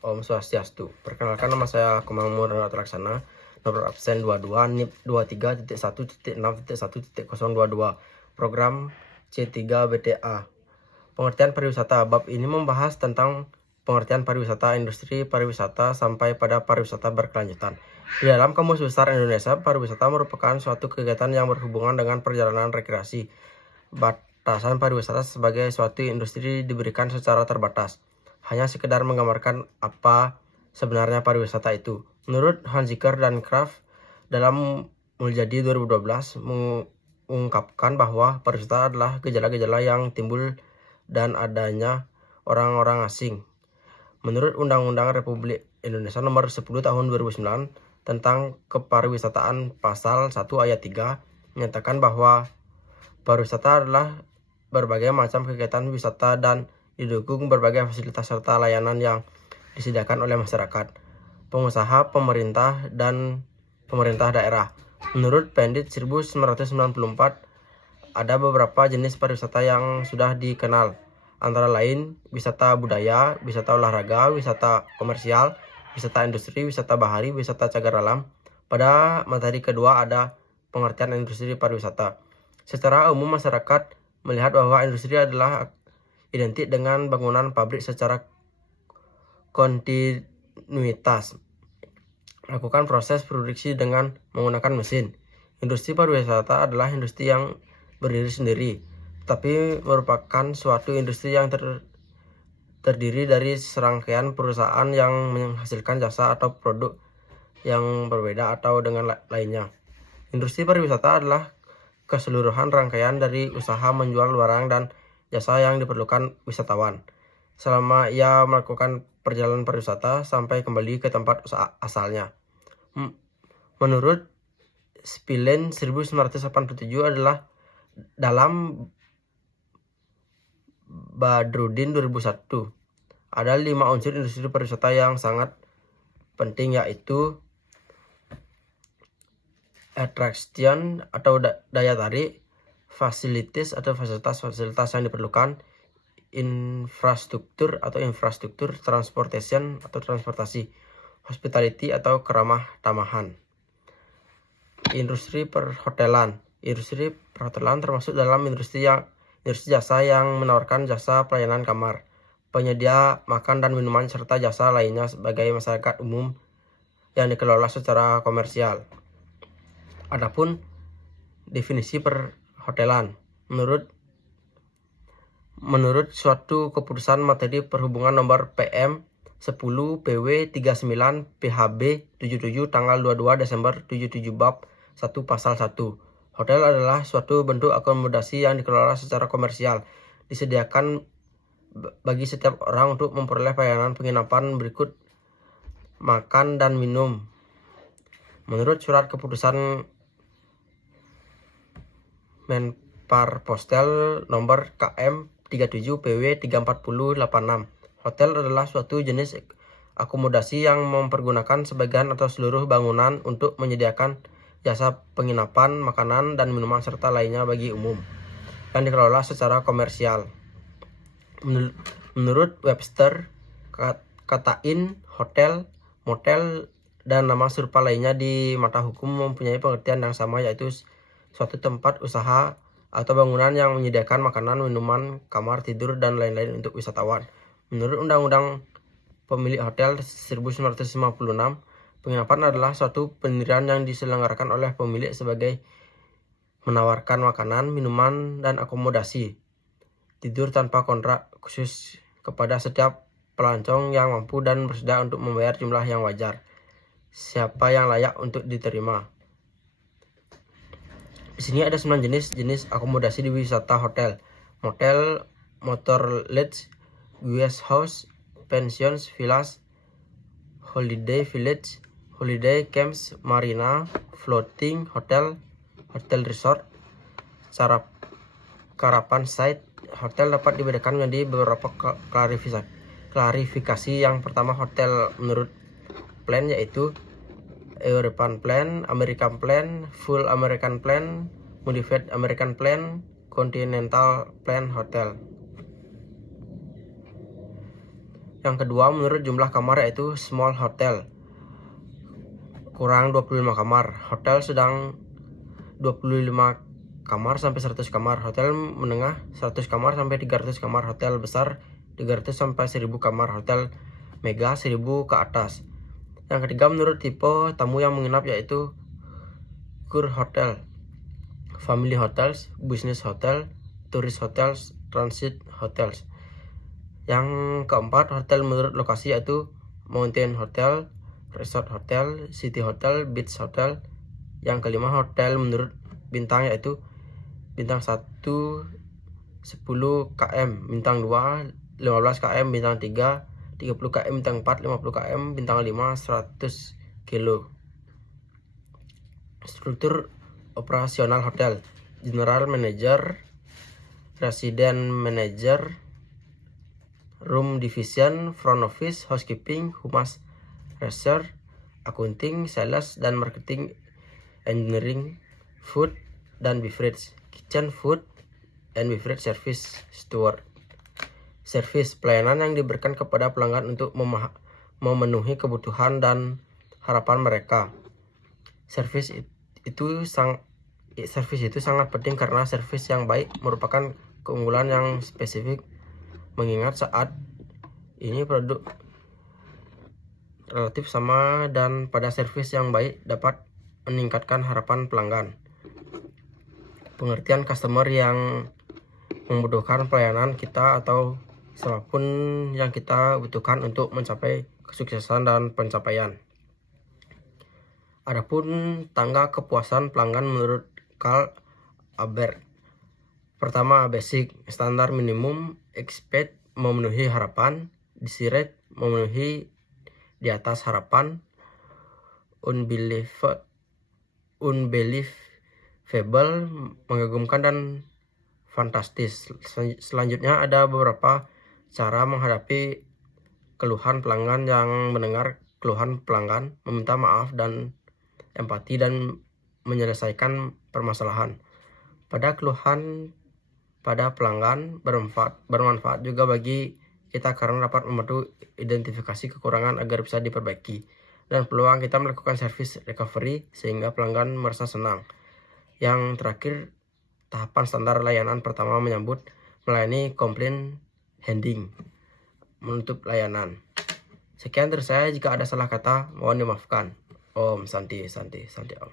Om Swastiastu. Perkenalkan, nama saya Kumamur Laksana, nomor absen 22 NIP 23.1.6.1.022, program C3 BTA. Pengertian pariwisata. Bab ini membahas tentang pengertian pariwisata, industri pariwisata, sampai pada pariwisata berkelanjutan. Di dalam Kamus Besar Indonesia, pariwisata merupakan suatu kegiatan yang berhubungan dengan perjalanan rekreasi. Batasan pariwisata sebagai suatu industri diberikan secara terbatas, hanya sekedar menggambarkan apa sebenarnya pariwisata itu. Menurut Hunziker dan Kraft dalam Muljadi 2012 mengungkapkan bahwa pariwisata adalah gejala-gejala yang timbul dan adanya orang-orang asing. Menurut Undang-Undang Republik Indonesia Nomor 10 Tahun 2009 tentang Kepariwisataan Pasal 1 Ayat 3 menyatakan bahwa pariwisata adalah berbagai macam kegiatan wisata dan didukung berbagai fasilitas serta layanan yang disediakan oleh masyarakat, pengusaha, pemerintah, dan pemerintah daerah. Menurut Pendit 1994, ada beberapa jenis pariwisata yang sudah dikenal, antara lain wisata budaya, wisata olahraga, wisata komersial, wisata industri, wisata bahari, wisata cagar alam. Pada materi kedua ada pengertian industri pariwisata. Secara umum masyarakat melihat bahwa industri adalah identik dengan bangunan pabrik secara kontinuitas, melakukan proses produksi dengan menggunakan mesin. Industri pariwisata adalah industri yang berdiri sendiri, tetapi merupakan suatu industri yang terdiri dari serangkaian perusahaan yang menghasilkan jasa atau produk yang berbeda atau dengan lainnya. Industri pariwisata adalah keseluruhan rangkaian dari usaha menjual barang dan jasa yang diperlukan wisatawan selama ia melakukan perjalanan pariwisata sampai kembali ke tempat asalnya. Menurut Spillen 1987 adalah dalam Badrudin 2001, ada 5 unsur industri pariwisata yang sangat penting, yaitu attraction atau daya tarik, facilities atau fasilitas yang diperlukan, infrastruktur atau infrastruktur, transportation atau transportasi, hospitality atau keramah tamahan. Industri perhotelan. Industri perhotelan termasuk dalam industri jasa yang menawarkan jasa pelayanan kamar, penyedia makan dan minuman, serta jasa lainnya sebagai masyarakat umum yang dikelola secara komersial. Adapun definisi perhotelan, menurut suatu keputusan materi perhubungan nomor PM 10 PW 39 PHB 77 tanggal 22 Desember 77 bab 1 pasal 1. Hotel adalah suatu bentuk akomodasi yang dikelola secara komersial, disediakan bagi setiap orang untuk memperoleh pelayanan penginapan berikut makan dan minum. Menurut surat keputusan Menparpostel nomor KM 37 PW 34086, hotel adalah suatu jenis akomodasi yang mempergunakan sebagian atau seluruh bangunan untuk menyediakan jasa penginapan, makanan, dan minuman serta lainnya bagi umum, yang dikelola secara komersial. Menurut Webster, kata inn, hotel, motel, dan nama serupa lainnya di mata hukum mempunyai pengertian yang sama, yaitu suatu tempat usaha atau bangunan yang menyediakan makanan, minuman, kamar tidur, dan lain-lain untuk wisatawan. Menurut Undang-Undang Pemilik Hotel 1956, penginapan adalah suatu pendirian yang diselenggarakan oleh pemilik sebagai menawarkan makanan, minuman, dan akomodasi tidur tanpa kontrak khusus kepada setiap pelancong yang mampu dan bersedia untuk membayar jumlah yang wajar. Siapa yang layak untuk diterima? Di sini ada 9 jenis akomodasi di wisata hotel: motel, motor lodge, guest house, pensions, villas, holiday village, holiday camps, marina, floating hotel, hotel resort, caravan site. Hotel dapat dibedakan menjadi beberapa klarifikasi. Yang pertama, hotel menurut plan, yaitu European Plan, American Plan, Full American Plan, Modified American Plan, Continental Plan Hotel. Yang kedua, menurut jumlah kamar yaitu small hotel, kurang 25 kamar. Hotel sedang 25 kamar sampai 100 kamar. Hotel menengah 100 kamar sampai 300 kamar. Hotel besar 300 sampai 1000 kamar. Hotel mega 1000 ke atas. Yang ketiga, menurut tipe tamu yang menginap yaitu Kur Hotel, Family Hotels, Business Hotel, Tourist Hotels, Transit Hotels. Yang keempat, hotel menurut lokasi yaitu Mountain Hotel, Resort Hotel, City Hotel, Beach Hotel. Yang kelima, hotel menurut bintang yaitu bintang 1 10 km, bintang 2 15 km, bintang 3 30 km, bintang 4 50 km, bintang 5 100 kilo. Struktur operasional hotel: General Manager, Resident Manager, Room Division, Front Office, Housekeeping, Humas Research, Accounting, Sales, dan Marketing, Engineering, Food, dan Beverage, Kitchen, Food, and Beverage Service, Steward. Service, pelayanan yang diberikan kepada pelanggan untuk memenuhi kebutuhan dan harapan mereka. Service itu sangat penting karena service yang baik merupakan keunggulan yang spesifik, mengingat saat ini produk relatif sama dan pada service yang baik dapat meningkatkan harapan pelanggan. Pengertian customer yang membutuhkan pelayanan kita atau siapapun yang kita butuhkan untuk mencapai kesuksesan dan pencapaian. Adapun tangga kepuasan pelanggan menurut Carl Albert. Pertama, basic, standar minimum, expect, memenuhi harapan, desired, memenuhi di atas harapan, unbelievable, mengagumkan, dan fantastis. Selanjutnya ada beberapa cara menghadapi keluhan pelanggan. Yang mendengar keluhan pelanggan, meminta maaf dan empati, dan menyelesaikan permasalahan. Pada keluhan pada pelanggan bermanfaat juga bagi kita karena dapat membantu identifikasi kekurangan agar bisa diperbaiki, dan peluang kita melakukan service recovery sehingga pelanggan merasa senang. Yang terakhir, tahapan standar layanan pertama melayani komplain handling, menutup layanan. Sekian dari saya, jika ada salah kata mohon dimaafkan. Om Santi Om.